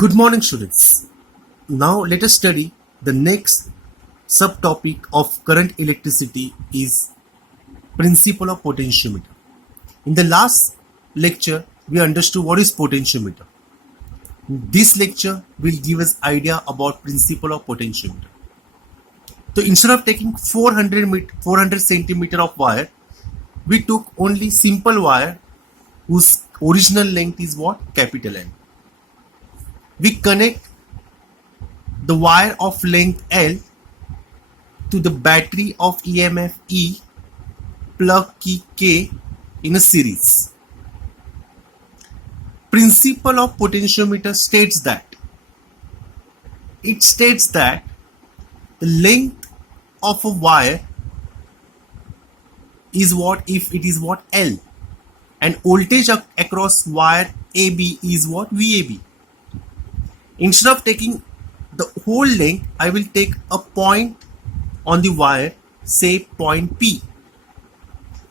Good morning, students. Now let us study the next subtopic of current electricity is principle of potentiometer. In the last lecture, we understood what is potentiometer. This lecture will give us idea about principle of potentiometer. So instead of taking 400 centimeter of wire, we took only simple wire whose original length is what? Capital N. We connect the wire of length L to the battery of EMF E plug key K in a series. Principle of potentiometer states that the length of a wire is what if it is what L, and voltage across wire AB is what VAB. Instead of taking the whole length, I will take a point on the wire, say point P.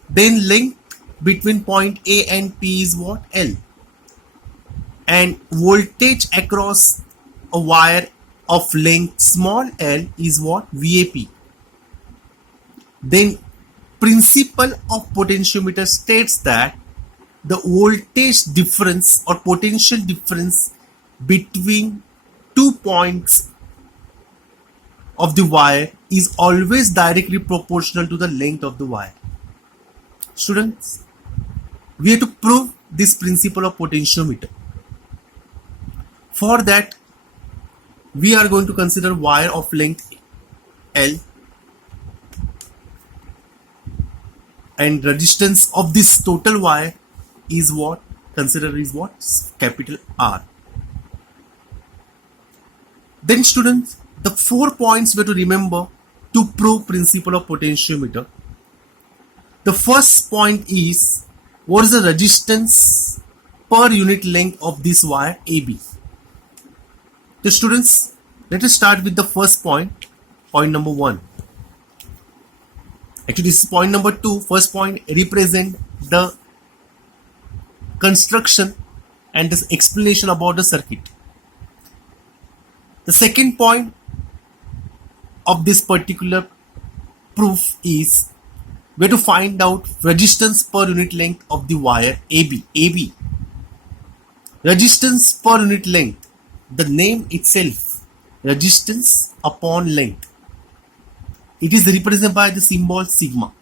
Then length between point A and P is what? L. And voltage across a wire of length small l is what? VAP. Then principle of potentiometer states that the voltage difference or potential difference between 2 points of the wire is always directly proportional to the length of the wire. Students, we have to prove this principle of potentiometer. For that, we are going to consider wire of length L, and resistance of this total wire is what? Consider is what? Capital R. Then students, the 4 points we have to remember to prove principle of potentiometer. The first point is, what is the resistance per unit length of this wire AB? The students, let us start with the first point number 1. Actually, this is point number 2. First point represent the construction and this explanation about the circuit. The second point of this particular proof is we have to find out resistance per unit length of the wire AB. Resistance per unit length, the name itself, resistance upon length. It is represented by the symbol sigma.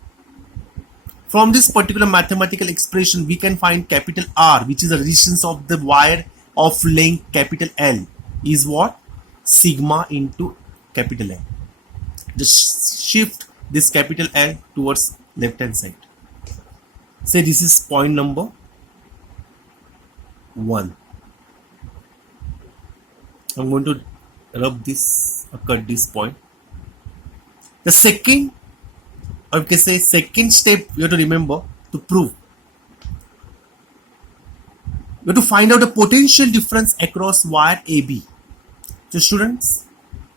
From this particular mathematical expression, we can find capital R, which is the resistance of the wire of length capital L, is what? Sigma into capital L. Just shift this capital L towards left hand side. Say this is point number 1. I'm going to rub this or cut this point. The second, or you can say second step, you have to remember to prove. You have to find out the potential difference across wire AB. So students,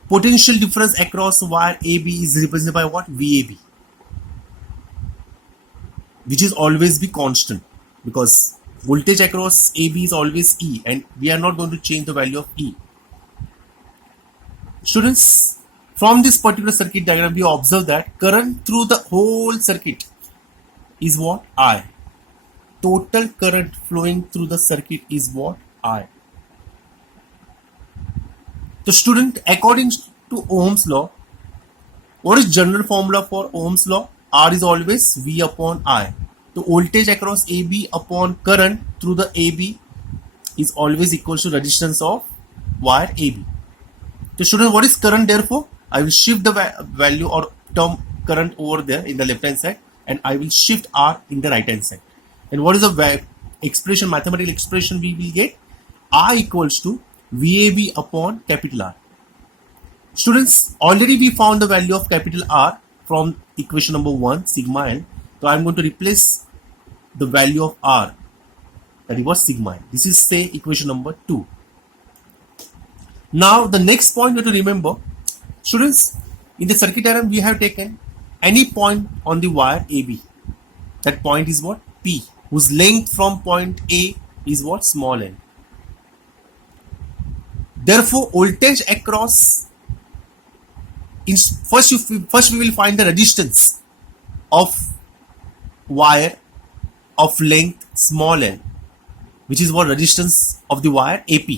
potential difference across wire AB is represented by what? VAB, which is always be constant because voltage across AB is always E, and we are not going to change the value of E. Students, from this particular circuit diagram, we observe that current through the whole circuit is what? I. Total current flowing through the circuit is what? I. So student, according to Ohm's law, what is general formula for Ohm's law? R is always V upon I. The voltage across AB upon current through the AB is always equal to resistance of wire AB. So student, what is current therefore? I will shift the value or term current over there in the left hand side, and I will shift R in the right hand side. And what is the expression, mathematical expression we will get? I equals to VAB upon capital R. Students, already we found the value of capital R from equation number 1, sigma L. So I am going to replace the value of R, that was sigma L. This is say equation number 2. Now the next point you have to remember, students, in the circuit diagram we have taken any point on the wire AB. That point is what? P, whose length from point A is what? Small n. Therefore, voltage across first we will find the resistance of wire of length small l, which is what resistance of the wire AP.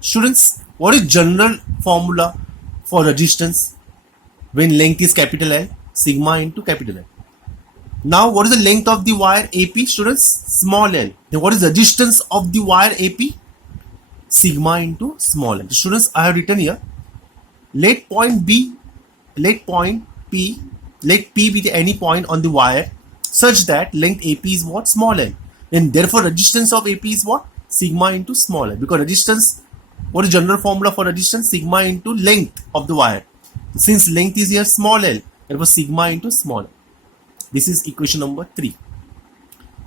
Students, what is general formula for resistance when length is capital L? Sigma into capital L. Now, what is the length of the wire AP? Students, small l. Then what is the resistance of the wire AP? Sigma into small l. Students, I have written here, let point P be the any point on the wire such that length AP is what? Small l. And therefore resistance of AP is what? Sigma into small l. Because resistance, what is general formula for resistance? Sigma into length of the wire. Since length is here small l, therefore sigma into small l. This is equation number 3.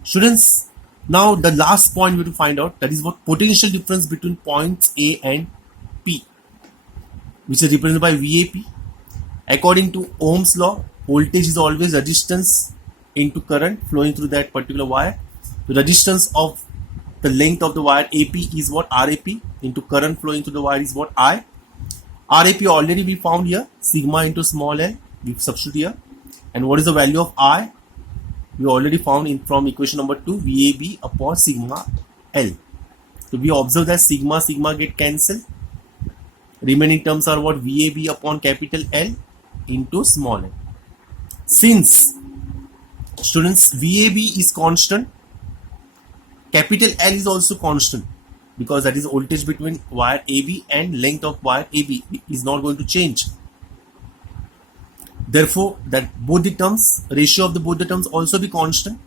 Students, now the last point we have to find out, that is what potential difference between points A and P, which is represented by VAP. According to Ohm's law, voltage is always resistance into current flowing through that particular wire. The resistance of the length of the wire AP is what? RAP into current flowing through the wire is what? I. RAP already we found here, sigma into small l, we substitute here. And what is the value of I? We already found from equation number 2, VAB upon sigma L. So we observe that sigma get cancelled. Remaining terms are what? VAB upon capital L into small l. Since, students, VAB is constant, capital L is also constant, because that is voltage between wire AB and length of wire AB is not going to change. Therefore, that both the terms, ratio of both the terms also be constant.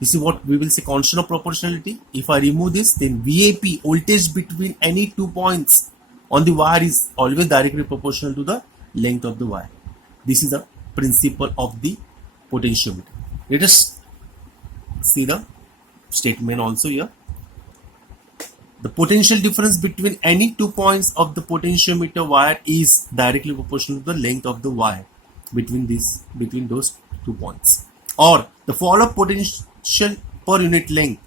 This is what we will say, constant of proportionality. If I remove this, then VAP, voltage between any 2 points on the wire, is always directly proportional to the length of the wire. This is the principle of the potentiometer. Let us see the statement also here. The potential difference between any 2 points of the potentiometer wire is directly proportional to the length of the wire between those 2 points. Or the fall of potential per unit length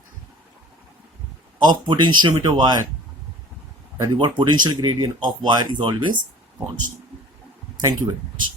of potentiometer wire, that is what potential gradient of wire, is always constant. Thank you very much.